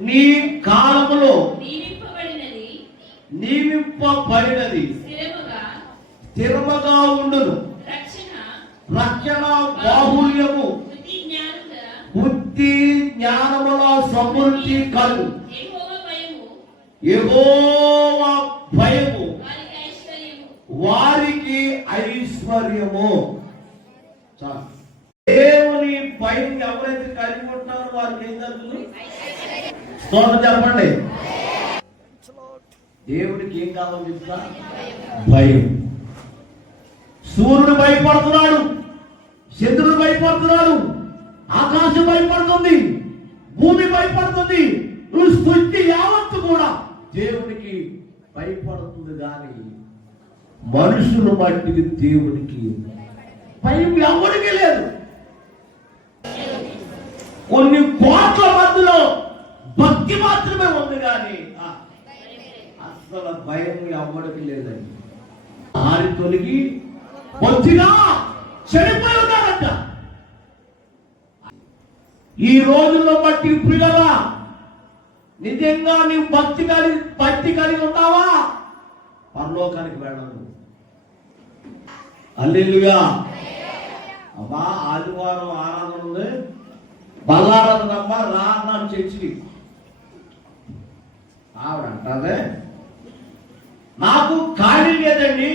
నీ కాలములో నియమింపబడినది. స్థిరముగా ఉండును. రక్షణ బాహుల్యము. బుద్ధి జ్ఞానముల సమృద్ధి కలు భయము వారికి ఐశ్వర్యము. దేవుని భయం ఎవరైతే కలిగి ఉంటారో వారికి ఏం జరుగుతుంది? స్తోత్రం చెప్పండి. దేవుడికి ఏం కావాలో చెప్తా? భయం. సూర్యుడు భయపడుతున్నాడు. చంద్రుడు భయపడుతున్నాడు. ఆకాశం భయపడుతుంది. భూమి భయపడుతుంది. నువ్వు యావత్తు కూడా దేవునికి భయపడుతుంది కానీ మనుషులు మట్టికి దేవునికి భయం ఎవరికి లేదు. కొన్ని కోట్ల భక్తి మాత్రమే ఉంది కానీ. అసలు భయం ఎవరికి లేదండి. ఆరి తొలగి వచ్చినా ఉన్నారంట ఈ రోజుల్లో బట్టి ప్రియులరా నిజంగా నీవు భక్తి కలిగి భక్తి కలిగి ఉన్నావా? పరలోకానికి వెళ్ళను అల్లెలుగా అమ్మా ఆదివారం ఆరాధన ఉంది. బల్లారాధన అమ్మా రా చర్చికి. ఆవిడ అంటారే నాకు ఖాళీ లేదండి.